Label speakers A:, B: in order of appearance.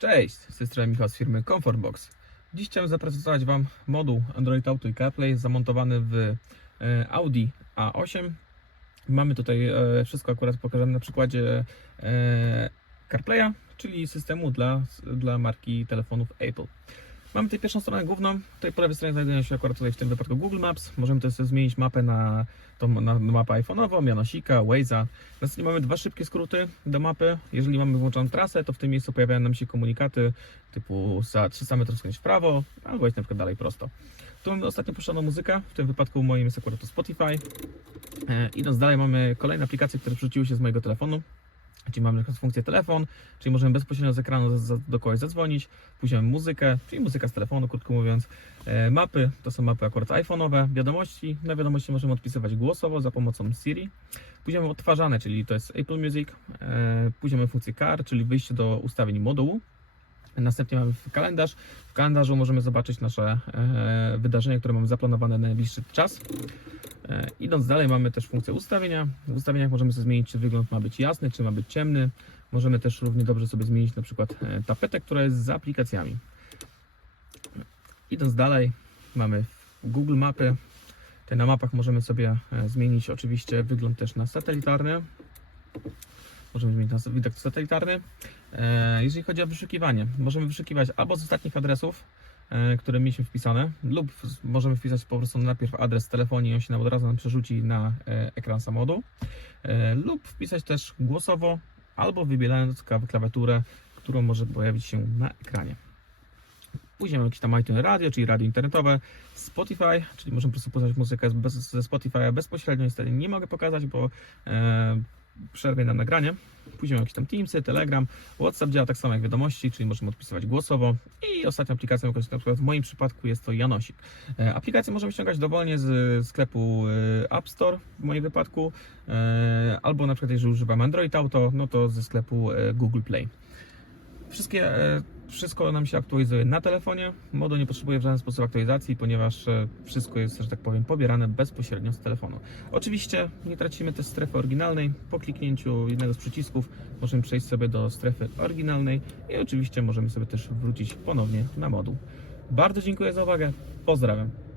A: Cześć, z tej strony Michał z firmy Comfortbox. Dziś chciałem zaprezentować Wam moduł Android Auto i CarPlay zamontowany w e, Audi A8. Mamy tutaj e, wszystko akurat pokażemy na przykładzie e, CarPlaya, czyli systemu dla, dla marki telefonów Apple. Mamy tutaj pierwszą stronę główną, tutaj po lewej stronie znajdują się akurat tutaj w tym wypadku Google Maps. Możemy też zmienić mapę na, tą, na, mapę iPhone'ową, Janosika, Waze'a. Następnie mamy dwa szybkie skróty do mapy. Jeżeli mamy włączoną trasę, to w tym miejscu pojawiają nam się komunikaty typu za 300 metrów skręć w prawo, albo jest na przykład dalej prosto. Tu mamy ostatnio puszczoną muzykę, w tym wypadku moim jest akurat to Spotify. E, idąc dalej mamy kolejne aplikacje, które przerzuciły się z mojego telefonu. Czyli mamy funkcję telefon, czyli możemy bezpośrednio z ekranu do kogoś zadzwonić. Później mamy muzykę, czyli muzyka z telefonu, krótko mówiąc. E, mapy, to są mapy akurat iPhone'owe. Wiadomości, na wiadomości możemy odpisywać głosowo za pomocą Siri. Później mamy odtwarzane, czyli to jest Apple Music. E, później mamy funkcję Car, czyli wyjście do ustawień modułu. Następnie mamy kalendarz. W kalendarzu możemy zobaczyć nasze e, wydarzenia, które mamy zaplanowane na najbliższy czas. E, idąc dalej mamy też funkcję ustawienia. W ustawieniach możemy sobie zmienić, czy wygląd ma być jasny, czy ma być ciemny. Możemy też równie dobrze sobie zmienić na przykład e, tapetę, która jest z aplikacjami. Idąc dalej mamy Google Mapy. Tutaj na mapach możemy sobie e, zmienić oczywiście wygląd też na satelitarny. Możemy zmienić na widok satelitarny. Jeżeli chodzi o wyszukiwanie, możemy wyszukiwać albo z ostatnich adresów, które mieliśmy wpisane, lub możemy wpisać po prostu najpierw adres w telefonie i on się nam od razu nam przerzuci na e, ekran samochodu, e, lub wpisać też głosowo, albo wybierając klaw- klawiaturę, którą może pojawić się na ekranie. Później mamy jakieś tam iTunes Radio, czyli radio internetowe, Spotify, czyli możemy po prostu posłuchać muzykę ze Spotify'a bezpośrednio. Niestety nie mogę pokazać, bo e, przerwie nam nagranie. Później jakieś tam Teamsy, Telegram, WhatsApp działa tak samo jak wiadomości, czyli możemy odpisywać głosowo. I ostatnią aplikacją, na przykład w moim przypadku jest to Janosik. E, Aplikację możemy ściągać dowolnie z sklepu e, App Store w moim wypadku, e, albo na przykład jeżeli używam Android Auto, no to ze sklepu Google Play. Wszystkie, e, wszystko nam się aktualizuje na telefonie. Moduł nie potrzebuje w żaden sposób aktualizacji, ponieważ e, wszystko jest, że tak powiem, pobierane bezpośrednio z telefonu. Oczywiście nie tracimy też strefy oryginalnej. Po kliknięciu jednego z przycisków możemy przejść sobie do strefy oryginalnej i oczywiście możemy sobie też wrócić ponownie na moduł. Bardzo dziękuję za uwagę. Pozdrawiam.